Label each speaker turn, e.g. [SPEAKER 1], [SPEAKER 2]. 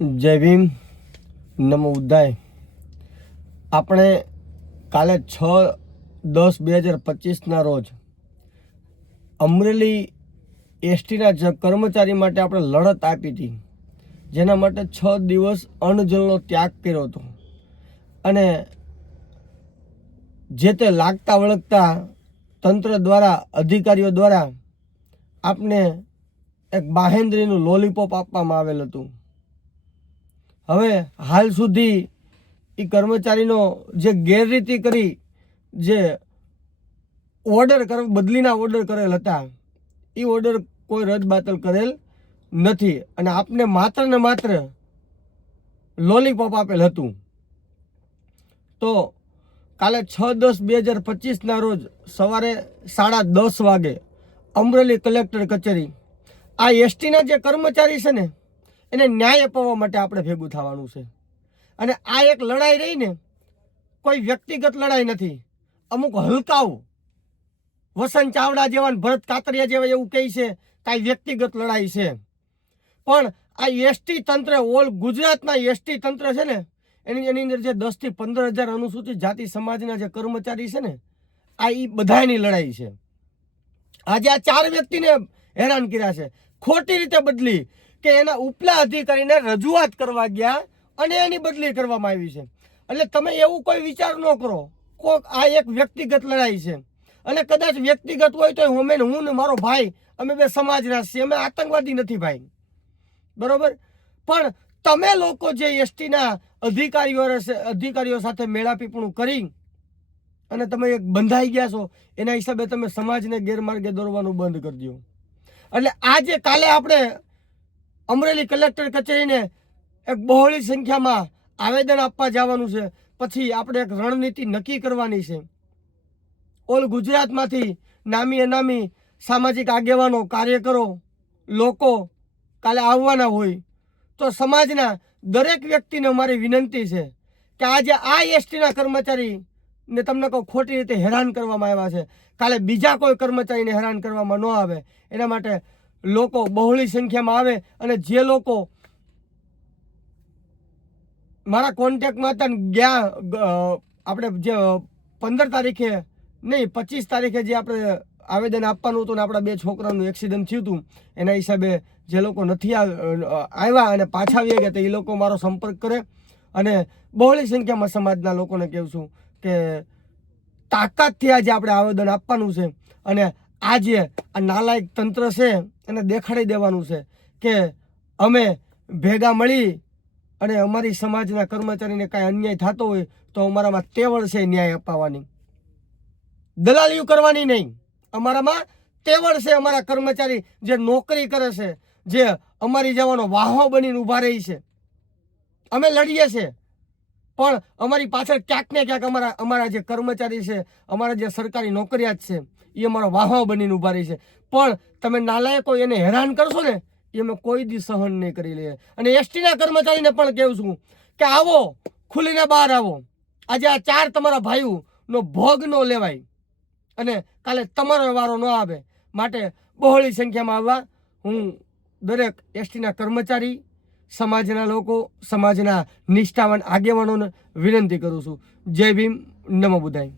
[SPEAKER 1] જય ભીમ. નમો ઉદ્ધાય. આપણે કાલે છ દસ બે હજાર પચીસના રોજ અમરેલી એસટીના કર્મચારી માટે આપણે લડત આપી હતી. જેના માટે છ દિવસ અન્નજલનો ત્યાગ કર્યો હતો. અને જે તે લાગતા વળગતા તંત્ર દ્વારા, અધિકારીઓ દ્વારા આપને એક બાહેન્દ્રીનું લોલીપોપ આપવામાં આવેલ હતું. હવે હાલ સુધી એ કર્મચારીનો જે ગેરરીતિ કરી, જે ઓર્ડર કર, બદલીના ઓર્ડર કરેલ હતા એ ઓર્ડર કોઈ રદ બાતલ કરેલ નથી. અને આપને માત્ર ને માત્ર લોલીપોપ આપેલ હતું. તો કાલે છ દસ બે હજાર પચીસના રોજ સવારે સાડા દસ વાગે અમરેલી કલેક્ટર કચેરી, આ એસટીના જે કર્મચારી છે ને એને ન્યાય અપાવવા માટે આપણે ભેગું થવાનું છે. અને આ એક લડાઈ રહી ને, કોઈ વ્યક્તિગત લડાઈ નથી. અમુક હલકાઓ, વસંત ચાવડા જેવા ભરત કાતરિયા જેવા એવું કહે છે કાંઈ વ્યક્તિગત લડાઈ છે. પણ આ એસટી તંત્ર, ઓલ ગુજરાતના એસટી તંત્ર છે ને, એની એની અંદર જે દસથી પંદર હજાર અનુસૂચિત જાતિ સમાજના જે કર્મચારી છે ને, આ એ બધાની લડાઈ છે. આજે આ ચાર વ્યક્તિને હેરાન કર્યા છે. ખોટી રીતે બદલી કે એના ઉપલા અધિકારીને રજૂઆત કરવા ગયા અને એની બદલી કરવામાં આવી છે. એટલે તમે એવું કોઈ વિચાર ન કરો. કોક આ એક વ્યક્તિગત લડાઈ છે. અને કદાચ વ્યક્તિગત હોય તો હું ને હું ને મારો ભાઈ, અમે બે સમાજના છીએ. અમે આતંકવાદી નથી ભાઈ. બરોબર? પણ તમે લોકો જે એસટીના અધિકારીઓ અધિકારીઓ સાથે મેળાપીપણું કરી અને તમે એક બંધાઈ ગયા છો, એના હિસાબે તમે સમાજને ગેરમાર્ગે દોરવાનું બંધ કરી દો એટલે આજે કાલે આપણે અમરેલી કલેક્ટર કચેરીને એક બહોળી સંખ્યામાં આવેદન આપવા જવાનું છે. પછી આપણે એક રણનીતિ નક્કી કરવાની છે. ઓલ ગુજરાતમાંથી નામી અનામી સામાજિક આગેવાનો, કાર્યકરો, લોકો કાલે આવવાના હોય તો સમાજના દરેક વ્યક્તિને મારી વિનંતી છે કે આજે આ એસટીના કર્મચારીને તમને કહું ખોટી રીતે હેરાન કરવામાં આવ્યા છે. કાલે બીજા કોઈ કર્મચારીને હેરાન કરવામાં ન આવે. એના માટે લોકો બહોળી સંખ્યામાં આવે અને જે લોકો મારા કોન્ટેક્ટમાં હતા ગયા આપણે જે પંદર તારીખે નહીં, પચીસ તારીખે જે આપણે આવેદન આપવાનું હતું ને આપણા બે છોકરાનું એક્સિડન્ટ થયું હતું, એના હિસાબે જે લોકો નથી આવ્યા અને પાછા આવી ગયા, તો એ લોકો મારો સંપર્ક કરે અને બહોળી સંખ્યામાં સમાજના લોકોને કહું છું કે તાકાતથી આજે આપણે આવેદન આપવાનું છે અને આજે આ નાલાયક તંત્ર છે, એને દેખાડી દેવાનું છે કે અમે ભેગા મળી અને અમારી સમાજના કર્મચારીને કાંઈ અન્યાય થતો હોય તો અમારામાં તેવડ છે ન્યાય અપાવવાની. દલાલીઓ કરવાની નહીં. અમારામાં તેવડ છે અમારા કર્મચારી જે નોકરી કરે છે, જે અમારી જવાનો વાહો બનીને ઊભા રહી છે. અમે લડીએ છીએ. પણ અમારી પાછળ ક્યાંક ને ક્યાંક અમારા અમારા જે કર્મચારી છે, અમારા જે સરકારી નોકરિયાત છે એ અમારો વાહવા બનીને ઊભા રહી છે. પણ તમે નાલાયકો એને હેરાન કરશો ને એ અમે કોઈ દી સહન નહીં કરી લઈએ. અને એસટીના કર્મચારીને પણ કહું છું કે આવો, ખુલીને બહાર આવો. આજે આ ચાર તમારા ભાઈઓનો ભોગ ન લેવાય. અને કાલે તમારો વારો ન આવે. માટે બહોળી સંખ્યામાં આવવા હું દરેક એસટીના કર્મચારી સમાજના લોકો સમાજના નિષ્ઠાવાન આગેવાનોને વિનંતી કરું છું. જય ભીમ નમો બુધાય.